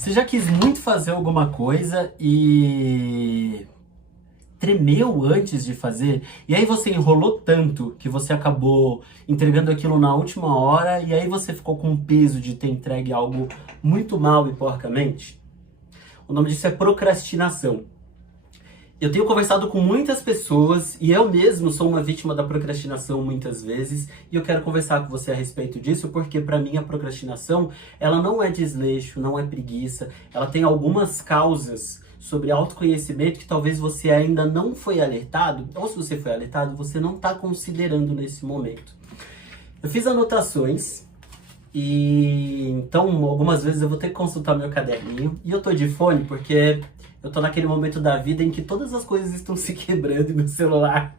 Você já quis muito fazer alguma coisa e tremeu antes de fazer, e aí você enrolou tanto que você acabou entregando aquilo na última hora, e aí você ficou com o peso de ter entregue algo muito mal e porcamente? O nome disso é procrastinação. Eu tenho conversado com muitas pessoas e eu mesmo sou uma vítima da procrastinação muitas vezes, e eu quero conversar com você a respeito disso porque para mim a procrastinação, ela não é desleixo, não é preguiça, ela tem algumas causas sobre autoconhecimento que talvez você ainda não foi alertado, ou se você foi alertado, você não está considerando nesse momento. Eu fiz anotações e então algumas vezes eu vou ter que consultar meu caderninho, e eu tô de fone porque eu tô naquele momento da vida em que todas as coisas estão se quebrando e meu celular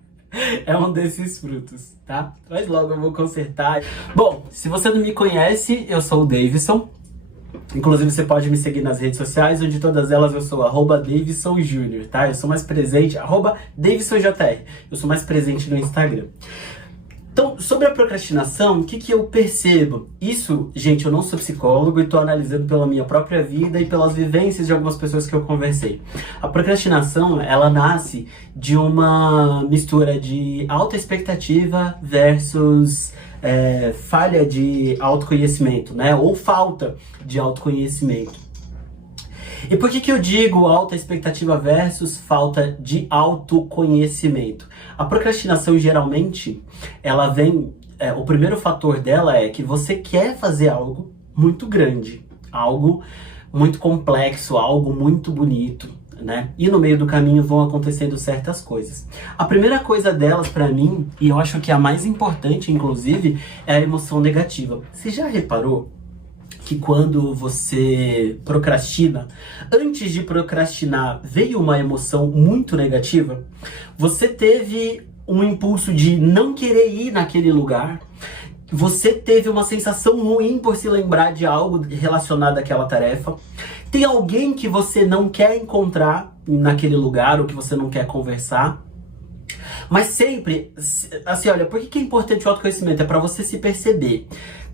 é um desses frutos, tá? Mas logo eu vou consertar. Bom, se você não me conhece, eu sou o Davidson. Inclusive você pode me seguir nas redes sociais, onde todas elas eu sou @DavidsonJr, tá? Eu sou mais presente, @DavidsonJR. Eu sou mais presente no Instagram. Então, sobre a procrastinação, o que eu percebo? Isso, gente, eu não sou psicólogo e estou analisando pela minha própria vida e pelas vivências de algumas pessoas que eu conversei. A procrastinação, ela nasce de uma mistura de alta expectativa versus falha de autoconhecimento, né? Ou falta de autoconhecimento. E por que eu digo alta expectativa versus falta de autoconhecimento? A procrastinação, geralmente, ela vem... o primeiro fator dela é que você quer fazer algo muito grande, algo muito complexo, algo muito bonito, né? E no meio do caminho vão acontecendo certas coisas. A primeira coisa delas, pra mim, e eu acho que a mais importante, inclusive, é a emoção negativa. Você já reparou que quando você procrastina, antes de procrastinar, veio uma emoção muito negativa? Você teve um impulso de não querer ir naquele lugar, você teve uma sensação ruim por se lembrar de algo relacionado àquela tarefa, tem alguém que você não quer encontrar naquele lugar ou que você não quer conversar. Mas sempre, assim, olha, por que é importante o autoconhecimento? É para você se perceber.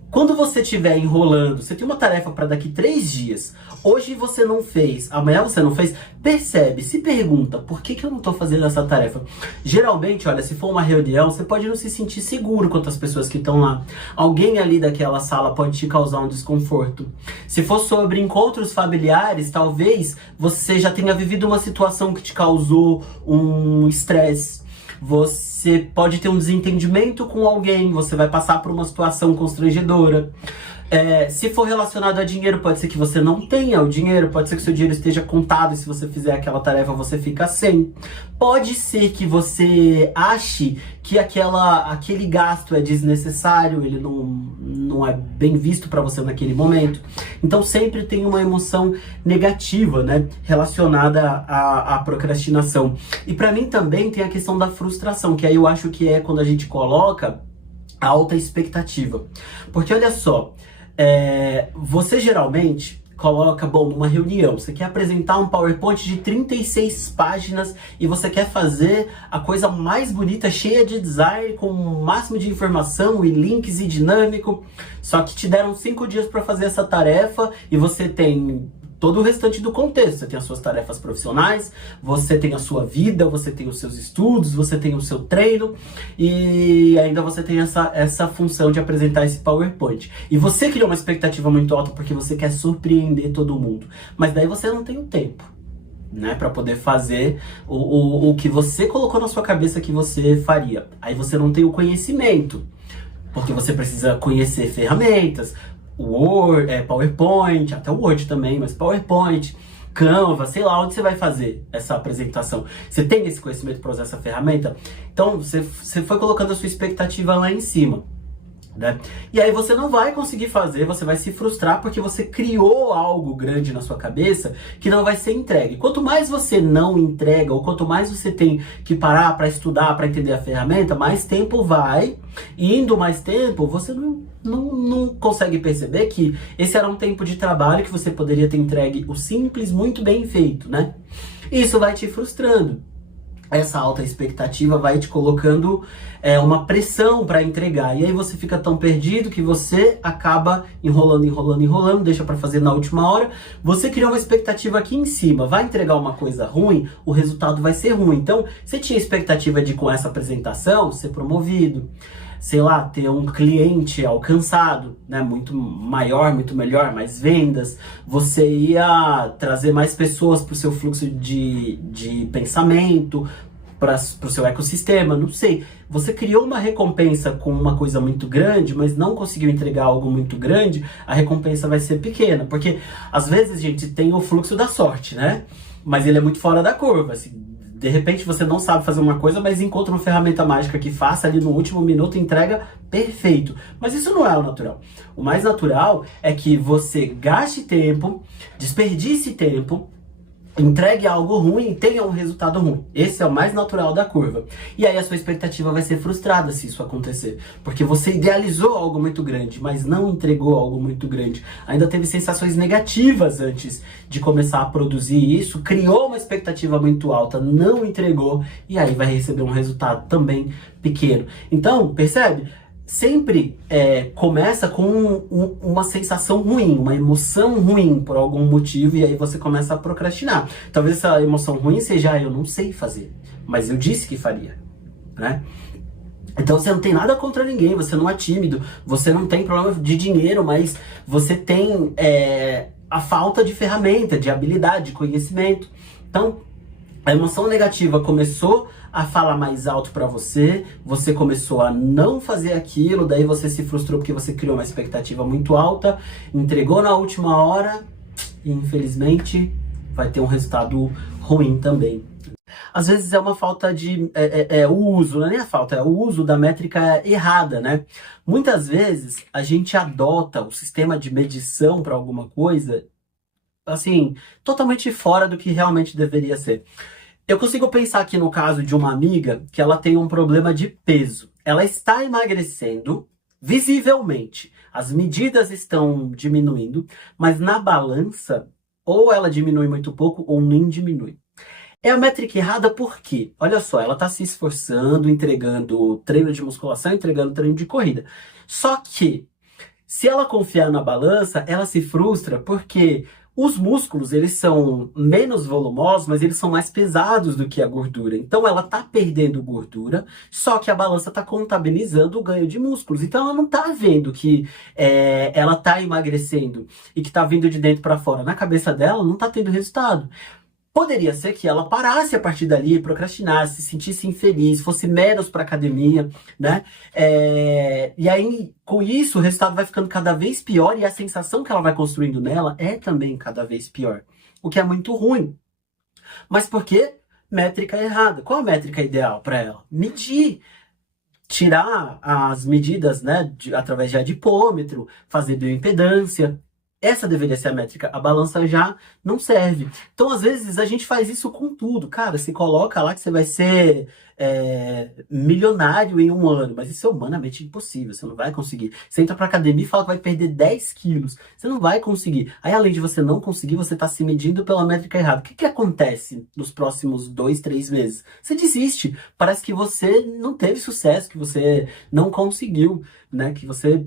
Quando você estiver enrolando, você tem uma tarefa para daqui 3 dias, hoje você não fez, amanhã você não fez, percebe, se pergunta, por que eu não estou fazendo essa tarefa? Geralmente, olha, se for uma reunião, você pode não se sentir seguro quanto às pessoas que estão lá. Alguém ali daquela sala pode te causar um desconforto. Se for sobre encontros familiares, talvez você já tenha vivido uma situação que te causou um estresse. Você pode ter um desentendimento com alguém, você vai passar por uma situação constrangedora. Se for relacionado a dinheiro, pode ser que você não tenha o dinheiro, pode ser que o seu dinheiro esteja contado e se você fizer aquela tarefa você fica sem. Pode ser que você ache que aquele gasto é desnecessário, ele não é bem visto para você naquele momento. Então sempre tem uma emoção negativa, né, relacionada à procrastinação. E para mim também tem a questão da frustração, que aí eu acho que é quando a gente coloca a alta expectativa. Porque olha só, você geralmente coloca, bom, numa reunião, você quer apresentar um PowerPoint de 36 páginas e você quer fazer a coisa mais bonita, cheia de design, com o máximo de informação e links e dinâmico, só que te deram 5 dias para fazer essa tarefa e você tem todo o restante do contexto. Você tem as suas tarefas profissionais, você tem a sua vida, você tem os seus estudos, você tem o seu treino e ainda você tem essa função de apresentar esse PowerPoint. E você criou uma expectativa muito alta porque você quer surpreender todo mundo. Mas daí você não tem o tempo, né, para poder fazer o que você colocou na sua cabeça que você faria. Aí você não tem o conhecimento, porque você precisa conhecer ferramentas, Word, PowerPoint, até o Word também, mas PowerPoint, Canva, sei lá onde você vai fazer essa apresentação. Você tem esse conhecimento para usar essa ferramenta? Então você foi colocando a sua expectativa lá em cima, né? E aí você não vai conseguir fazer, você vai se frustrar porque você criou algo grande na sua cabeça que não vai ser entregue. Quanto mais você não entrega, ou quanto mais você tem que parar para estudar, para entender a ferramenta, mais tempo vai. E indo mais tempo, você não consegue perceber que esse era um tempo de trabalho que você poderia ter entregue o simples muito bem feito, né? Isso vai te frustrando. essa alta expectativa vai te colocando uma pressão para entregar. E aí você fica tão perdido que você acaba enrolando, deixa para fazer na última hora. Você criou uma expectativa aqui em cima, vai entregar uma coisa ruim, o resultado vai ser ruim. Então, você tinha expectativa de, com essa apresentação, ser promovido, sei lá, ter um cliente alcançado, né, muito maior, muito melhor, mais vendas, você ia trazer mais pessoas para o seu fluxo de pensamento, para o seu ecossistema, não sei. Você criou uma recompensa com uma coisa muito grande, mas não conseguiu entregar algo muito grande, a recompensa vai ser pequena, porque às vezes, gente, tem o fluxo da sorte, né? Mas ele é muito fora da curva, assim. De repente você não sabe fazer uma coisa, mas encontra uma ferramenta mágica que faça ali no último minuto e entrega perfeito. Mas isso não é o natural. O mais natural é que você gaste tempo, desperdice tempo, entregue algo ruim e tenha um resultado ruim. Esse é o mais natural da curva. E aí a sua expectativa vai ser frustrada se isso acontecer. Porque você idealizou algo muito grande, mas não entregou algo muito grande. Ainda teve sensações negativas antes de começar a produzir isso, criou uma expectativa muito alta, não entregou, e aí vai receber um resultado também pequeno. Então, percebe? Sempre começa com uma sensação ruim, uma emoção ruim por algum motivo, e aí você começa a procrastinar. Talvez essa emoção ruim seja, eu não sei fazer, mas eu disse que faria, né? Então você não tem nada contra ninguém, você não é tímido, você não tem problema de dinheiro, mas você tem a falta de ferramenta, de habilidade, de conhecimento. Então, a emoção negativa começou a falar mais alto pra você, você começou a não fazer aquilo, daí você se frustrou porque você criou uma expectativa muito alta, entregou na última hora e infelizmente vai ter um resultado ruim também. Às vezes é uma falta de o uso, não é nem a falta, é o uso da métrica errada, né? Muitas vezes a gente adota o sistema de medição para alguma coisa, assim, totalmente fora do que realmente deveria ser. Eu consigo pensar aqui no caso de uma amiga que ela tem um problema de peso. Ela está emagrecendo visivelmente. As medidas estão diminuindo, mas na balança, ou ela diminui muito pouco ou nem diminui. É a métrica errada porque, olha só, ela está se esforçando, entregando treino de musculação, entregando treino de corrida. Só que, se ela confiar na balança, ela se frustra porque os músculos, eles são menos volumosos, mas eles são mais pesados do que a gordura. Então ela tá perdendo gordura, só que a balança tá contabilizando o ganho de músculos. Então ela não tá vendo que ela tá emagrecendo e que tá vindo de dentro para fora. Na cabeça dela não tá tendo resultado. Poderia ser que ela parasse a partir dali, procrastinasse, se sentisse infeliz, fosse menos para academia, né? E aí, com isso, o resultado vai ficando cada vez pior e a sensação que ela vai construindo nela é também cada vez pior. O que é muito ruim. Mas por quê? Métrica errada. Qual a métrica ideal para ela? Medir. Tirar as medidas, né, através de adipômetro, fazer bioimpedância. Essa deveria ser a métrica. A balança já não serve. Então, às vezes, a gente faz isso com tudo. Cara, se coloca lá que você vai ser milionário em um ano. Mas isso é humanamente impossível. Você não vai conseguir. Você entra pra academia e fala que vai perder 10 quilos. Você não vai conseguir. Aí, além de você não conseguir, você tá se medindo pela métrica errada. O que acontece nos próximos 2, 3 meses? Você desiste. Parece que você não teve sucesso, que você não conseguiu, né? Que você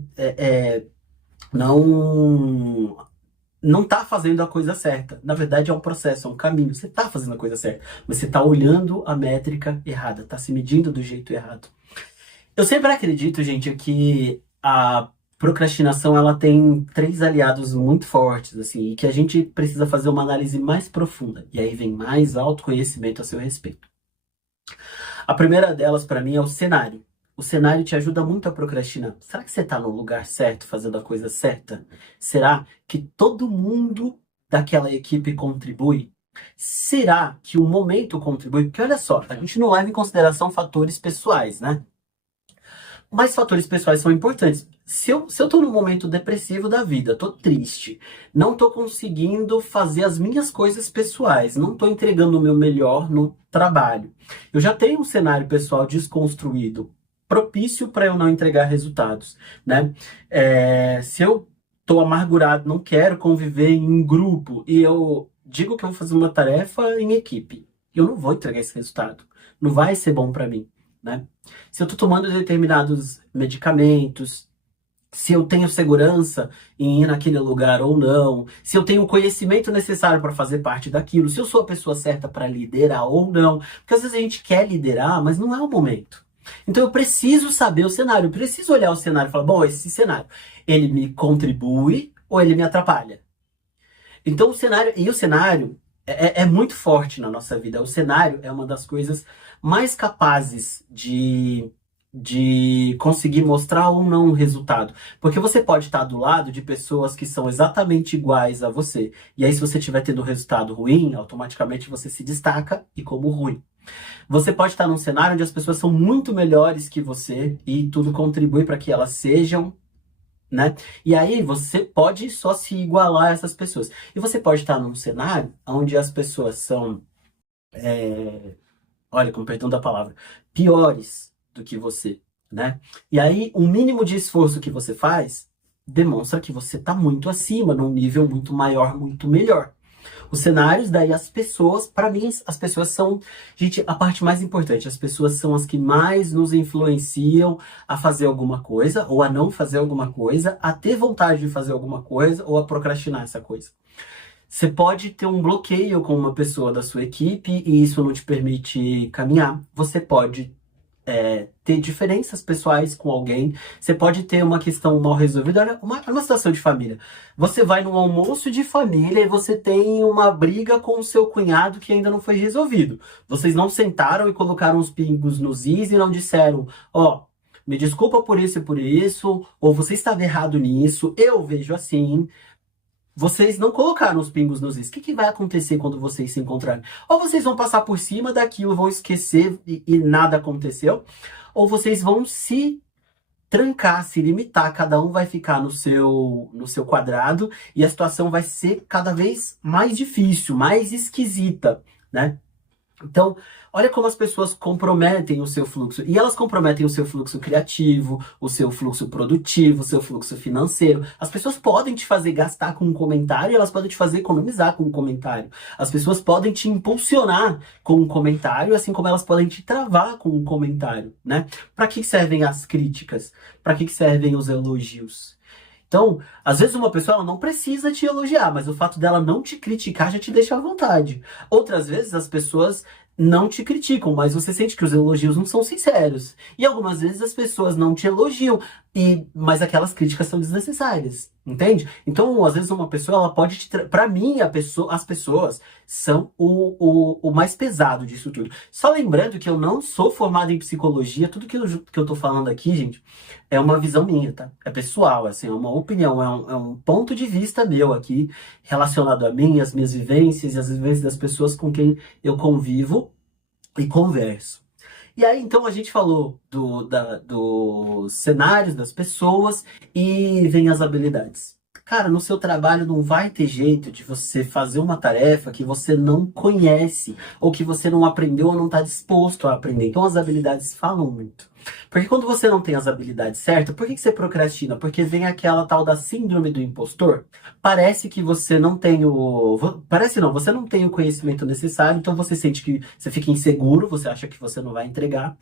não tá fazendo a coisa certa. Na verdade, é um processo, é um caminho. Você tá fazendo a coisa certa, mas você tá olhando a métrica errada, tá se medindo do jeito errado. Eu sempre acredito, gente, que a procrastinação ela tem 3 aliados muito fortes, assim, e que a gente precisa fazer uma análise mais profunda. E aí vem mais autoconhecimento a seu respeito. A primeira delas, para mim, é o cenário. O cenário te ajuda muito a procrastinar. Será que você está no lugar certo, fazendo a coisa certa? Será que todo mundo daquela equipe contribui? Será que o momento contribui? Porque olha só, a gente não leva em consideração fatores pessoais, né? Mas fatores pessoais são importantes. Se eu tô num momento depressivo da vida, tô triste, não tô conseguindo fazer as minhas coisas pessoais, não tô entregando o meu melhor no trabalho. Eu já tenho um cenário pessoal desconstruído, propício para eu não entregar resultados, né? Se eu tô amargurado, não quero conviver em um grupo e eu digo que eu vou fazer uma tarefa em equipe, eu não vou entregar esse resultado. não vai ser bom para mim, né? Se eu tô tomando determinados medicamentos, se eu tenho segurança em ir naquele lugar ou não, se eu tenho o conhecimento necessário para fazer parte daquilo, se eu sou a pessoa certa para liderar ou não. Porque às vezes a gente quer liderar, mas não é o momento. Então eu preciso saber o cenário, eu preciso olhar o cenário e falar, bom, esse cenário, ele me contribui ou ele me atrapalha? Então o cenário é muito forte na nossa vida. O cenário é uma das coisas mais capazes de conseguir mostrar ou não um resultado. Porque você pode estar do lado de pessoas que são exatamente iguais a você. E aí, se você estiver tendo um resultado ruim, automaticamente você se destaca e como ruim. Você pode estar num cenário onde as pessoas são muito melhores que você e tudo contribui para que elas sejam, né? E aí você pode só se igualar a essas pessoas. E você pode estar num cenário onde as pessoas são, olha, com perdão da palavra, piores do que você, né? E aí um mínimo de esforço que você faz demonstra que você está muito acima, num nível muito maior, muito melhor. Os cenários, daí as pessoas, para mim, as pessoas são, gente, a parte mais importante. As pessoas são as que mais nos influenciam a fazer alguma coisa, ou a não fazer alguma coisa, a ter vontade de fazer alguma coisa, ou a procrastinar essa coisa. Você pode ter um bloqueio com uma pessoa da sua equipe e isso não te permite caminhar. Você pode ter diferenças pessoais com alguém. Você pode ter uma questão mal resolvida. Olha, uma situação de família. Você vai num almoço de família e você tem uma briga com o seu cunhado que ainda não foi resolvido. Vocês não sentaram e colocaram os pingos nos is e não disseram, ó, me desculpa por isso e por isso, ou você estava errado nisso, eu vejo assim. Vocês não colocaram os pingos nos is. O que vai acontecer quando vocês se encontrarem? Ou vocês vão passar por cima daquilo, vão esquecer e nada aconteceu, ou vocês vão se trancar, se limitar, cada um vai ficar no seu quadrado e a situação vai ser cada vez mais difícil, mais esquisita, né? Então, olha como as pessoas comprometem o seu fluxo. E elas comprometem o seu fluxo criativo, o seu fluxo produtivo, o seu fluxo financeiro. As pessoas podem te fazer gastar com um comentário, elas podem te fazer economizar com um comentário. As pessoas podem te impulsionar com um comentário, assim como elas podem te travar com um comentário, né? Para que servem as críticas? Para que servem os elogios? Então, às vezes uma pessoa ela não precisa te elogiar, mas o fato dela não te criticar já te deixa à vontade. Outras vezes as pessoas não te criticam, mas você sente que os elogios não são sinceros. E algumas vezes as pessoas não te elogiam, mas aquelas críticas são desnecessárias, entende? Então, às vezes uma pessoa ela pode te... Pra mim, as pessoas são o mais pesado disso tudo. Só lembrando que eu não sou formado em psicologia, tudo que eu tô falando aqui, gente, é uma visão minha, tá? É pessoal, assim, é uma opinião, é um ponto de vista meu aqui, relacionado a mim, as minhas vivências e as vivências das pessoas com quem eu convivo e converso. E aí, então, a gente falou dos cenários das pessoas e vem as habilidades. Cara, no seu trabalho não vai ter jeito de você fazer uma tarefa que você não conhece, ou que você não aprendeu ou não está disposto a aprender. Então, as habilidades falam muito. Porque quando você não tem as habilidades certas, por que você procrastina? Porque vem aquela tal da síndrome do impostor. Parece que você não tem o... Parece não, você não tem o conhecimento necessário, então você sente que você fica inseguro, você acha que você não vai entregar.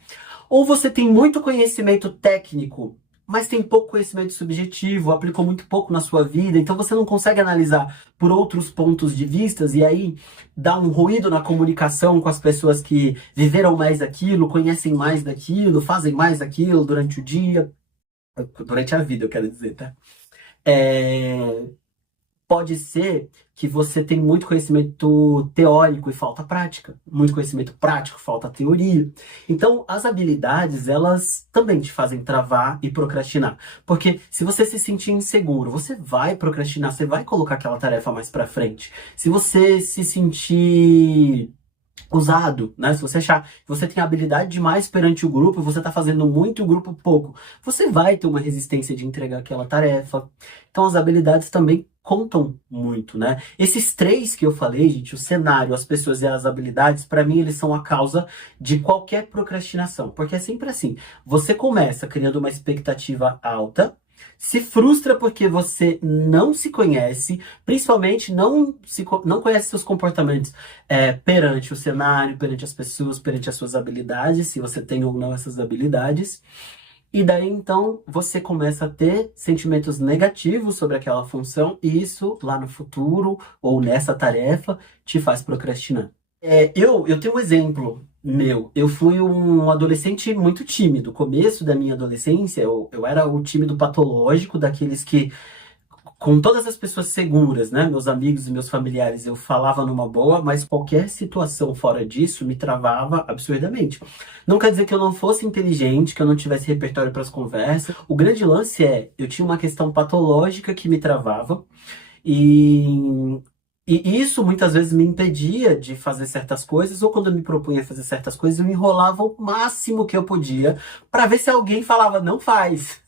Ou você tem muito conhecimento técnico, mas tem pouco conhecimento subjetivo, aplicou muito pouco na sua vida, então você não consegue analisar por outros pontos de vistas e aí dá um ruído na comunicação com as pessoas que viveram mais daquilo, conhecem mais daquilo, fazem mais daquilo durante o dia, durante a vida, eu quero dizer, tá? Pode ser que você tem muito conhecimento teórico e falta prática. Muito conhecimento prático, falta teoria. Então, as habilidades, elas também te fazem travar e procrastinar. Porque se você se sentir inseguro, você vai procrastinar, você vai colocar aquela tarefa mais pra frente. Se você se sentir usado, né? Se você achar que você tem habilidade demais perante o grupo, você tá fazendo muito e o grupo pouco, você vai ter uma resistência de entregar aquela tarefa. Então as habilidades também contam muito, né? Esses três que eu falei, gente, o cenário, as pessoas e as habilidades, pra mim eles são a causa de qualquer procrastinação, porque é sempre assim, você começa criando uma expectativa alta, Se frustra porque você não se conhece, principalmente não conhece seus comportamentos perante o cenário, perante as pessoas, perante as suas habilidades, se você tem ou não essas habilidades. E daí, então, você começa a ter sentimentos negativos sobre aquela função, e isso, lá no futuro, ou nessa tarefa, te faz procrastinar. Eu tenho um exemplo meu. Eu fui um adolescente muito tímido. No começo da minha adolescência, eu era o tímido patológico, daqueles que, com todas as pessoas seguras, né? Meus amigos e meus familiares, eu falava numa boa, mas qualquer situação fora disso me travava absurdamente. Não quer dizer que eu não fosse inteligente, que eu não tivesse repertório para as conversas. O grande lance eu tinha uma questão patológica que me travava. E, e isso muitas vezes me impedia de fazer certas coisas, ou quando eu me propunha a fazer certas coisas, eu me enrolava o máximo que eu podia para ver se alguém falava, não faz,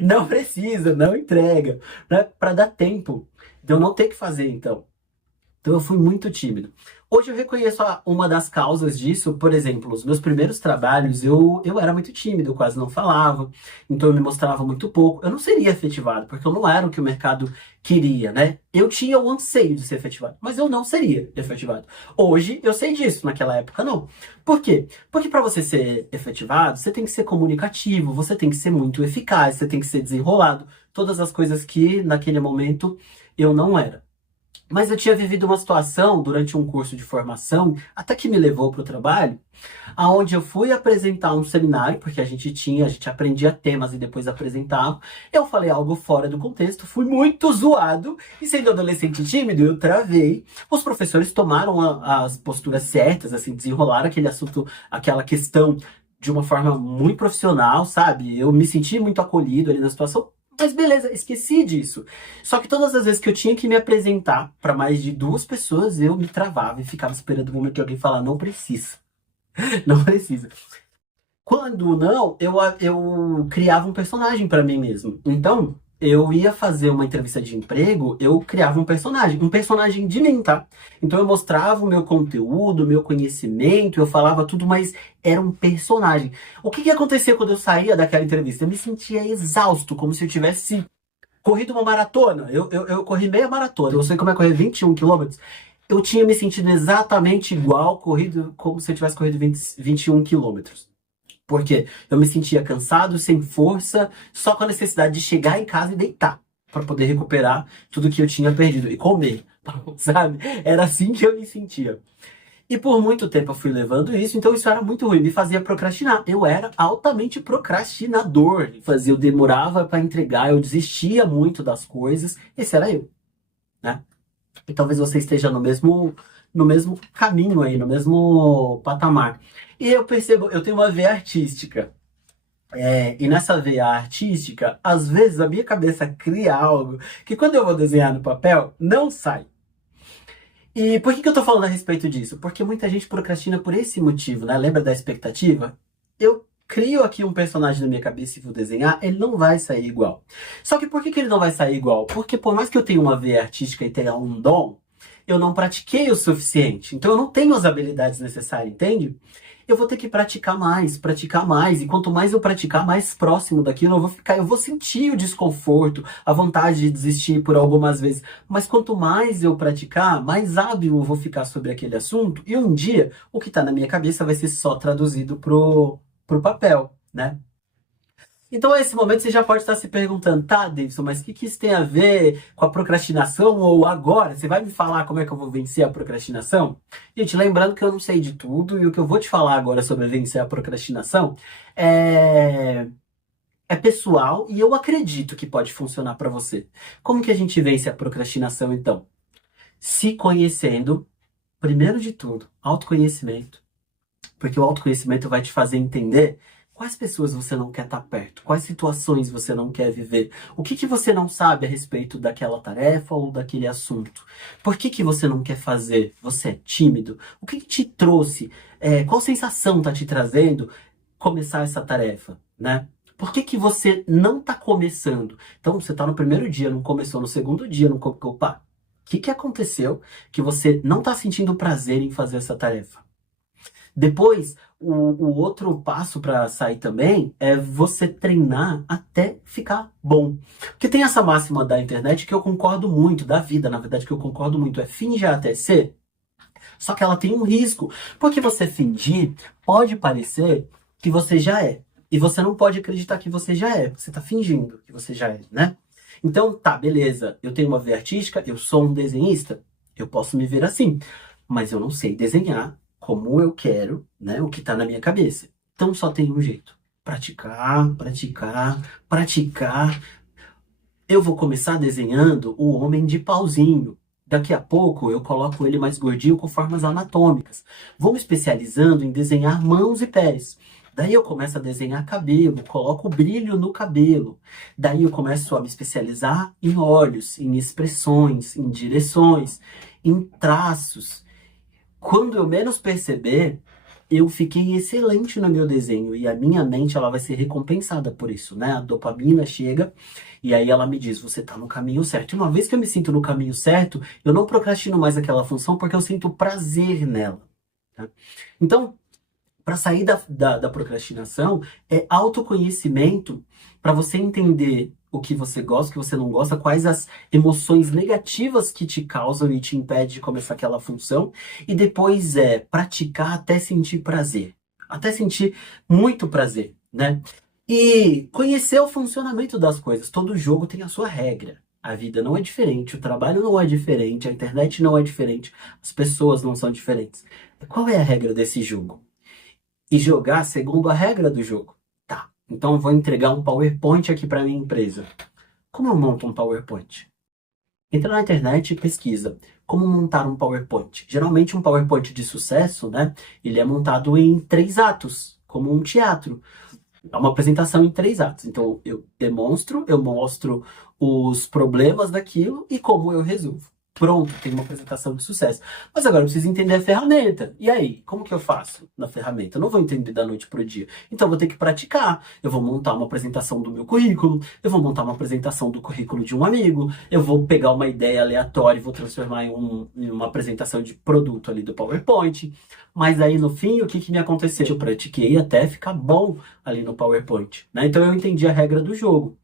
não precisa, não entrega, né? Para dar tempo de eu não ter que fazer, então. Então eu fui muito tímido. Hoje eu reconheço uma das causas disso. Por exemplo, os meus primeiros trabalhos, eu era muito tímido, eu quase não falava, então eu me mostrava muito pouco. Eu não seria efetivado, porque eu não era o que o mercado queria, né? Eu tinha o anseio de ser efetivado, mas eu não seria efetivado. Hoje eu sei disso, naquela época não. Por quê? Porque para você ser efetivado, você tem que ser comunicativo, você tem que ser muito eficaz, você tem que ser desenrolado. Todas as coisas que naquele momento eu não era. Mas eu tinha vivido uma situação durante um curso de formação, até que me levou para o trabalho, aonde eu fui apresentar um seminário, porque a gente aprendia temas e depois apresentava. Eu falei algo fora do contexto, fui muito zoado, e sendo adolescente tímido, eu travei. Os professores tomaram as posturas certas, assim, desenrolaram aquele assunto, aquela questão de uma forma muito profissional, sabe? Eu me senti muito acolhido ali na situação. Mas beleza, esqueci disso. Só que todas as vezes que eu tinha que me apresentar para mais de duas pessoas, eu me travava e ficava esperando o momento de alguém falar, não precisa, não precisa. Quando não, eu criava um personagem para mim mesmo. Então, eu ia fazer uma entrevista de emprego, eu criava um personagem de mim, tá? Então eu mostrava o meu conteúdo, o meu conhecimento, eu falava tudo, mas era um personagem. O que que acontecia quando eu saía daquela entrevista? Eu me sentia exausto, como se eu tivesse corrido uma maratona. Eu corri meia maratona, eu sei como é correr 21 quilômetros. Eu tinha me sentido exatamente igual, corrido como se eu tivesse corrido 21 quilômetros. Porque eu me sentia cansado, sem força, só com a necessidade de chegar em casa e deitar para poder recuperar tudo que eu tinha perdido e comer, sabe? Era assim que eu me sentia. E por muito tempo eu fui levando isso, então isso era muito ruim, me fazia procrastinar. Eu era altamente procrastinador, eu demorava para entregar, eu desistia muito das coisas. Esse era eu, né? E talvez você esteja no mesmo caminho aí, no mesmo patamar. E eu percebo, eu tenho uma veia artística. E nessa veia artística, às vezes a minha cabeça cria algo que quando eu vou desenhar no papel, não sai. E por que eu tô falando a respeito disso? Porque muita gente procrastina por esse motivo, né? Lembra da expectativa? Eu crio aqui um personagem na minha cabeça e vou desenhar, ele não vai sair igual. Só que por que ele não vai sair igual? Porque por mais que eu tenha uma veia artística e tenha um dom, eu não pratiquei o suficiente. Então eu não tenho as habilidades necessárias, entende? Eu vou ter que praticar mais. E quanto mais eu praticar, mais próximo daquilo eu vou ficar. Eu vou sentir o desconforto, a vontade de desistir por algumas vezes. Mas quanto mais eu praticar, mais hábil eu vou ficar sobre aquele assunto. E um dia, o que está na minha cabeça vai ser só traduzido pro papel, né? Então, nesse momento, você já pode estar se perguntando, tá, Davidson, mas o que isso tem a ver com a procrastinação? Ou agora, você vai me falar como é que eu vou vencer a procrastinação? Gente, lembrando que eu não sei de tudo, e o que eu vou te falar agora sobre vencer a procrastinação é pessoal, e eu acredito que pode funcionar para você. Como que a gente vence a procrastinação, então? Se conhecendo, primeiro de tudo, autoconhecimento. Porque o autoconhecimento vai te fazer entender quais pessoas você não quer estar perto, quais situações você não quer viver, o que você não sabe a respeito daquela tarefa ou daquele assunto. Por que você não quer fazer? Você é tímido? O que te trouxe? Qual sensação está te trazendo começar essa tarefa, né? Por que você não está começando? Então, você está no primeiro dia, não começou, no segundo dia, não começou. Opa, o que aconteceu que você não está sentindo prazer em fazer essa tarefa? Depois, O outro passo para sair também é você treinar até ficar bom. Porque tem essa máxima da internet que eu concordo muito, da vida, na verdade, que eu concordo muito, é fingir até ser. Só que ela tem um risco, porque você fingir pode parecer que você já é. E você não pode acreditar que você já é. Você tá fingindo que você já é, né? Então, tá, beleza. Eu tenho uma veia artística, eu sou um desenhista, eu posso me ver assim. Mas eu não sei desenhar como eu quero, né? O que tá na minha cabeça. Então só tem um jeito. Praticar, praticar, praticar. Eu vou começar desenhando o homem de pauzinho. Daqui a pouco eu coloco ele mais gordinho com formas anatômicas. Vou me especializando em desenhar mãos e pés. Daí eu começo a desenhar cabelo, coloco brilho no cabelo. Daí eu começo a me especializar em olhos, em expressões, em direções, em traços. Quando eu menos perceber, eu fiquei excelente no meu desenho e a minha mente ela vai ser recompensada por isso, né? A dopamina chega e aí ela me diz, você tá no caminho certo. E uma vez que eu me sinto no caminho certo, eu não procrastino mais aquela função porque eu sinto prazer nela. Tá? Então, para sair da procrastinação, é autoconhecimento para você entender o que você gosta, o que você não gosta, quais as emoções negativas que te causam e te impedem de começar aquela função, e depois é praticar até sentir prazer, até sentir muito prazer, né? E conhecer o funcionamento das coisas. Todo jogo tem a sua regra. A vida não é diferente, o trabalho não é diferente, a internet não é diferente, as pessoas não são diferentes. Qual é a regra desse jogo? E jogar segundo a regra do jogo. Tá, então eu vou entregar um PowerPoint aqui para minha empresa. Como eu monto um PowerPoint? Entra na internet e pesquisa como montar um PowerPoint. Geralmente um PowerPoint de sucesso, né? Ele é montado em 3 atos, como um teatro. É uma apresentação em 3 atos. Então eu demonstro, eu mostro os problemas daquilo e como eu resolvo. Pronto, tem uma apresentação de sucesso. Mas agora eu preciso entender a ferramenta. E aí, como que eu faço na ferramenta? Eu não vou entender da noite pro dia. Então eu vou ter que praticar. Eu vou montar uma apresentação do meu currículo, eu vou montar uma apresentação do currículo de um amigo, eu vou pegar uma ideia aleatória e vou transformar em uma apresentação de produto ali do PowerPoint. Mas aí no fim, o que que me aconteceu? Eu pratiquei até ficar bom ali no PowerPoint, né? Então eu entendi a regra do jogo.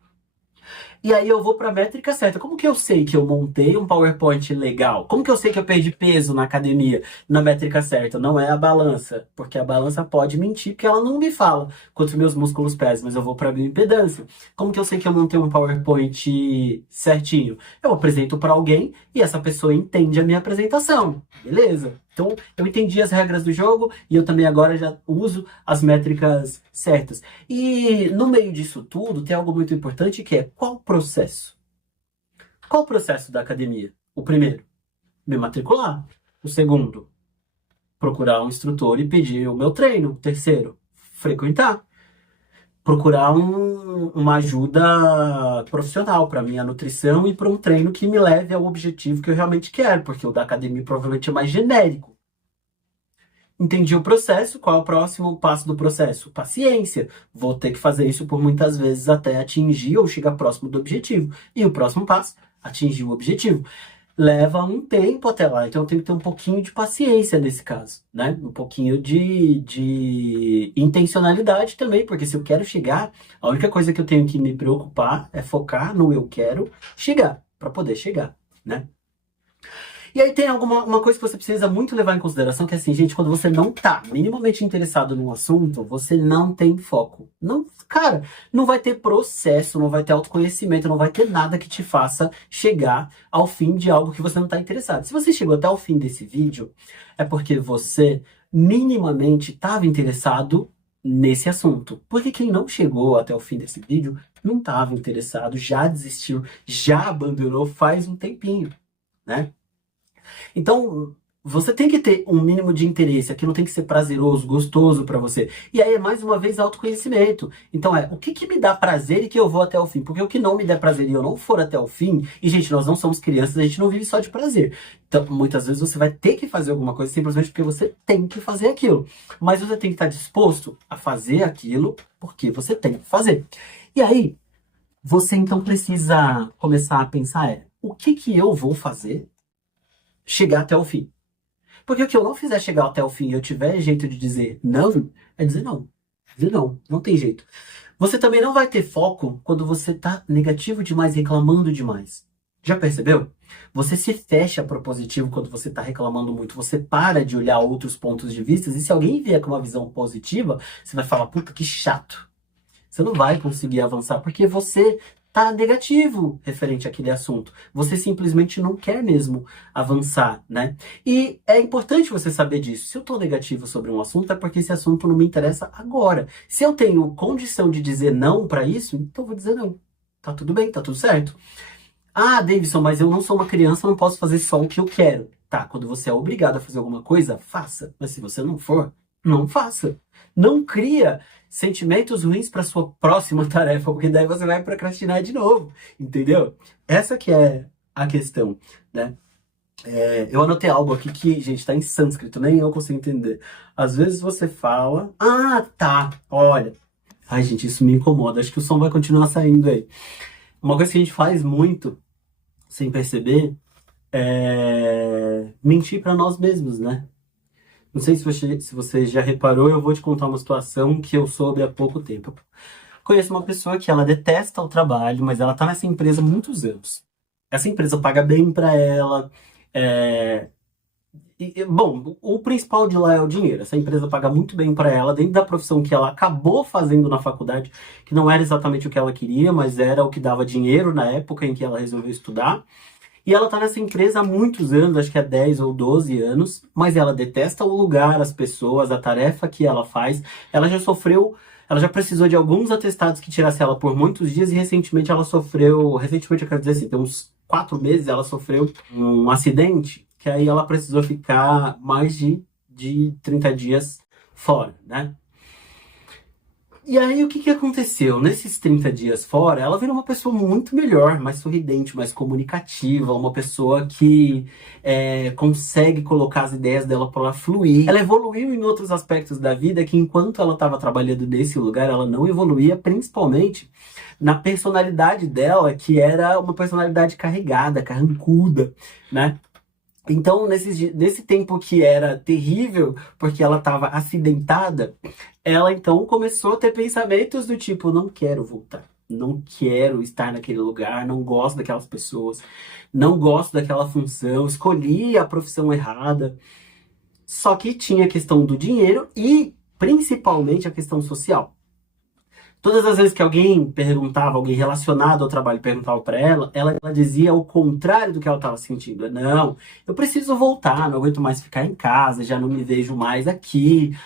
E aí eu vou para a métrica certa. Como que eu sei que eu montei um PowerPoint legal? Como que eu sei que eu perdi peso na academia na métrica certa? Não é a balança, porque a balança pode mentir, porque ela não me fala quantos meus músculos pesam, mas eu vou para a bioimpedância. Como que eu sei que eu montei um PowerPoint certinho? Eu apresento para alguém e essa pessoa entende a minha apresentação. Beleza? Então, eu entendi as regras do jogo e eu também agora já uso as métricas certas. E no meio disso tudo, tem algo muito importante que é qual o processo? Qual o processo da academia? O primeiro, me matricular. O segundo, procurar um instrutor e pedir o meu treino. O terceiro, frequentar. Procurar uma ajuda profissional para minha nutrição e para um treino que me leve ao objetivo que eu realmente quero, porque o da academia provavelmente é mais genérico. Entendi o processo, qual é o próximo passo do processo? Paciência. Vou ter que fazer isso por muitas vezes até atingir ou chegar próximo do objetivo. E o próximo passo, atingir o objetivo. Leva um tempo até lá, então eu tenho que ter um pouquinho de paciência nesse caso, né? Um pouquinho de intencionalidade também, porque se eu quero chegar, a única coisa que eu tenho que me preocupar é focar no eu quero chegar, para poder chegar, né? E aí tem uma coisa que você precisa muito levar em consideração, que é assim, gente, quando você não tá minimamente interessado num assunto, você não tem foco. Não, cara, não vai ter processo, não vai ter autoconhecimento, não vai ter nada que te faça chegar ao fim de algo que você não tá interessado. Se você chegou até o fim desse vídeo, é porque você minimamente estava interessado nesse assunto. Porque quem não chegou até o fim desse vídeo não estava interessado, já desistiu, já abandonou faz um tempinho, né? Então, você tem que ter um mínimo de interesse, aquilo tem que ser prazeroso, gostoso para você. E aí é mais uma vez autoconhecimento. Então o que que me dá prazer e que eu vou até o fim? Porque o que não me der prazer e eu não for até o fim, e gente, nós não somos crianças, a gente não vive só de prazer. Então, muitas vezes você vai ter que fazer alguma coisa simplesmente porque você tem que fazer aquilo. Mas você tem que estar disposto a fazer aquilo porque você tem que fazer. E aí, você então precisa começar a pensar o que que eu vou fazer chegar até o fim. Porque o que eu não fizer chegar até o fim e eu tiver jeito de dizer não, é dizer não. Dizer não, não tem jeito. Você também não vai ter foco quando você tá negativo demais, reclamando demais. Já percebeu? Você se fecha propositivo quando você tá reclamando muito. Você para de olhar outros pontos de vista. E se alguém vier com uma visão positiva, você vai falar, puta, que chato. Você não vai conseguir avançar porque você tá negativo referente àquele assunto. Você simplesmente não quer mesmo avançar, né? E é importante você saber disso. Se eu tô negativo sobre um assunto, é porque esse assunto não me interessa agora. Se eu tenho condição de dizer não para isso, então eu vou dizer não. Tá tudo bem, tá tudo certo. Ah, Davidson, mas eu não sou uma criança, não posso fazer só o que eu quero. Tá, quando você é obrigado a fazer alguma coisa, faça. Mas se você não for, não faça. Não cria sentimentos ruins para sua próxima tarefa, porque daí você vai procrastinar de novo, entendeu? Essa que é a questão, né? Eu anotei algo aqui que, gente, tá em sânscrito, nem eu consigo entender. Às vezes você fala, ah, tá, olha. Ai, gente, isso me incomoda, acho que o som vai continuar saindo aí. Uma coisa que a gente faz muito, sem perceber, é mentir para nós mesmos, né? Não sei se você já reparou, eu vou te contar uma situação que eu soube há pouco tempo. Conheço uma pessoa que ela detesta o trabalho, mas ela tá nessa empresa há muitos anos. Essa empresa paga bem para ela. é, Bom, o principal de lá é o dinheiro. Essa empresa paga muito bem para ela, dentro da profissão que ela acabou fazendo na faculdade, que não era exatamente o que ela queria, mas era o que dava dinheiro na época em que ela resolveu estudar. E ela tá nessa empresa há muitos anos, acho que há 10 ou 12 anos, mas ela detesta o lugar, as pessoas, a tarefa que ela faz. Ela já sofreu, ela já precisou de alguns atestados que tirasse ela por muitos dias e recentemente ela sofreu, recentemente eu quero dizer assim, tem uns 4 meses ela sofreu um acidente, que aí ela precisou ficar mais de 30 dias fora, né? E aí, o que que aconteceu? Nesses 30 dias fora, ela virou uma pessoa muito melhor, mais sorridente, mais comunicativa, uma pessoa que consegue colocar as ideias dela para fluir. Ela evoluiu em outros aspectos da vida que, enquanto ela estava trabalhando nesse lugar, ela não evoluía, principalmente na personalidade dela, que era uma personalidade carregada, carrancuda, né? Então, nesse tempo que era terrível, porque ela estava acidentada, ela então começou a ter pensamentos do tipo, não quero voltar, não quero estar naquele lugar, não gosto daquelas pessoas, não gosto daquela função, escolhi a profissão errada. Só que tinha a questão do dinheiro e principalmente a questão social. Todas as vezes que alguém perguntava, alguém relacionado ao trabalho perguntava para ela dizia o contrário do que ela estava sentindo. Não, eu preciso voltar, não aguento mais ficar em casa, já não me vejo mais aqui.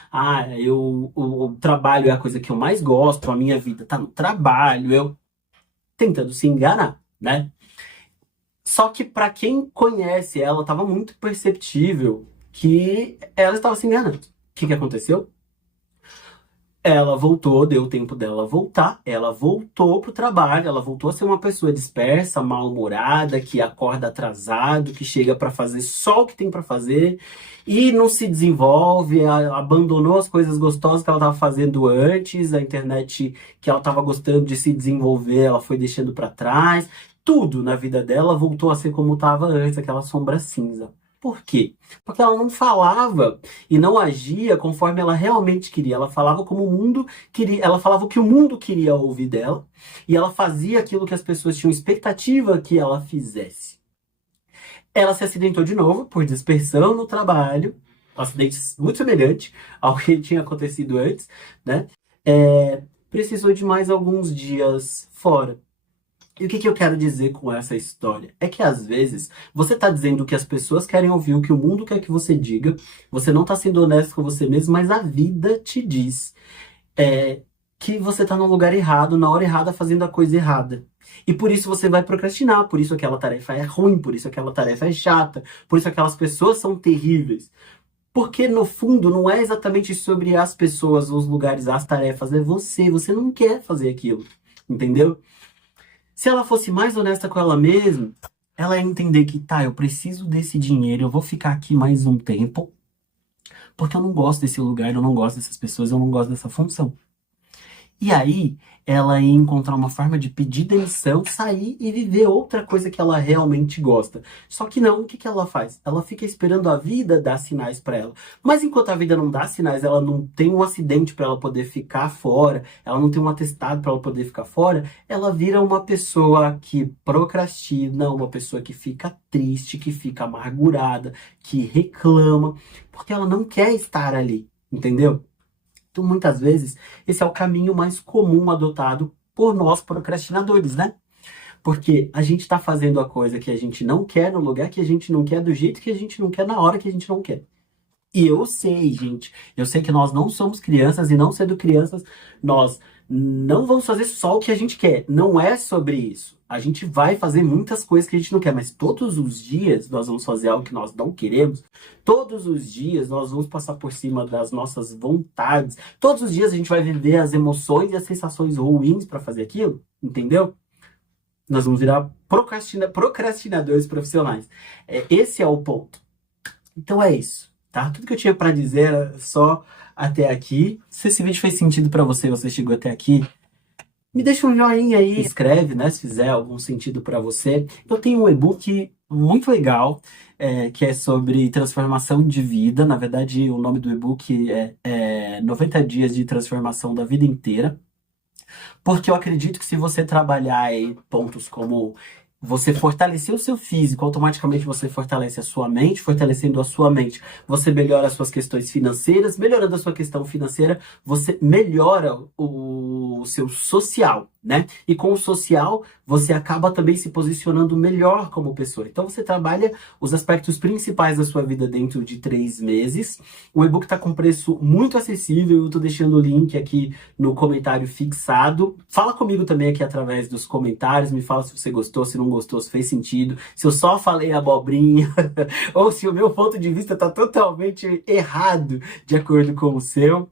O trabalho é a coisa que eu mais gosto, a minha vida tá no trabalho, eu tentando se enganar, né? Só que para quem conhece ela, estava muito perceptível que ela estava se enganando. O que que aconteceu? Ela voltou, deu o tempo dela voltar, ela voltou pro trabalho, ela voltou a ser uma pessoa dispersa, mal-humorada, que acorda atrasado, que chega para fazer só o que tem para fazer e não se desenvolve, abandonou as coisas gostosas que ela estava fazendo antes, a internet que ela estava gostando de se desenvolver, ela foi deixando para trás. Tudo na vida dela voltou a ser como estava antes, aquela sombra cinza. Por quê? Porque ela não falava e não agia conforme ela realmente queria. Ela falava como o mundo queria, ela falava o que o mundo queria ouvir dela e ela fazia aquilo que as pessoas tinham expectativa que ela fizesse. Ela se acidentou de novo por dispersão no trabalho, um acidente muito semelhante ao que tinha acontecido antes, né? Precisou de mais alguns dias fora. E o que que eu quero dizer com essa história? É que às vezes você está dizendo o que as pessoas querem ouvir, o que o mundo quer que você diga, você não está sendo honesto com você mesmo, mas a vida te diz que você está no lugar errado, na hora errada, fazendo a coisa errada. E por isso você vai procrastinar, por isso aquela tarefa é ruim, por isso aquela tarefa é chata, por isso aquelas pessoas são terríveis. Porque no fundo não é exatamente sobre as pessoas, os lugares, as tarefas, é você não quer fazer aquilo, entendeu? Se ela fosse mais honesta com ela mesma, ela ia entender que, tá, eu preciso desse dinheiro, eu vou ficar aqui mais um tempo, porque eu não gosto desse lugar, eu não gosto dessas pessoas, eu não gosto dessa função. E aí, ela ia encontrar uma forma de pedir demissão, sair e viver outra coisa que ela realmente gosta. Só que não, o que que ela faz? Ela fica esperando a vida dar sinais para ela. Mas enquanto a vida não dá sinais, ela não tem um acidente para ela poder ficar fora, ela não tem um atestado para ela poder ficar fora, ela vira uma pessoa que procrastina, uma pessoa que fica triste, que fica amargurada, que reclama, porque ela não quer estar ali, entendeu? Então, muitas vezes, esse é o caminho mais comum adotado por nós procrastinadores, né? Porque a gente está fazendo a coisa que a gente não quer, no lugar que a gente não quer, do jeito que a gente não quer, na hora que a gente não quer. E eu sei, gente, eu sei que nós não somos crianças e não sendo crianças, nós não vamos fazer só o que a gente quer. Não é sobre isso. A gente vai fazer muitas coisas que a gente não quer, mas todos os dias nós vamos fazer algo que nós não queremos. Todos os dias nós vamos passar por cima das nossas vontades. Todos os dias a gente vai viver as emoções e as sensações ruins para fazer aquilo, entendeu? Nós vamos virar procrastinadores profissionais. Esse é o ponto. Então é isso, tá? Tudo que eu tinha pra dizer era só até aqui. Se esse vídeo fez sentido pra você, você chegou até aqui, me deixa um joinha aí, escreve, né, se fizer algum sentido pra você. Eu tenho um e-book muito legal, que é sobre transformação de vida. Na verdade, o nome do e-book é 90 dias de transformação da vida inteira. Porque eu acredito que se você trabalhar em pontos como você fortalecer o seu físico, automaticamente você fortalece a sua mente, fortalecendo a sua mente, você melhora as suas questões financeiras, melhorando a sua questão financeira, você melhora o seu social, né? E com o social, você acaba também se posicionando melhor como pessoa. Então você trabalha os aspectos principais da sua vida dentro de 3 meses. O e-book está com preço muito acessível, eu estou deixando o link aqui no comentário fixado. Fala comigo também aqui através dos comentários, me fala se você gostou, se não gostou, se fez sentido, se eu só falei abobrinha, ou se o meu ponto de vista está totalmente errado de acordo com o seu.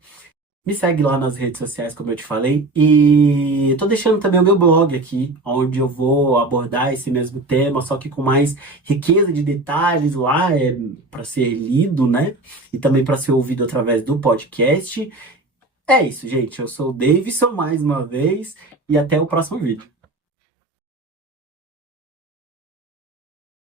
Me segue lá nas redes sociais, como eu te falei, e tô deixando também o meu blog aqui, onde eu vou abordar esse mesmo tema, só que com mais riqueza de detalhes lá, para ser lido, né? E também para ser ouvido através do podcast. É isso, gente. Eu sou o Davidson mais uma vez e até o próximo vídeo.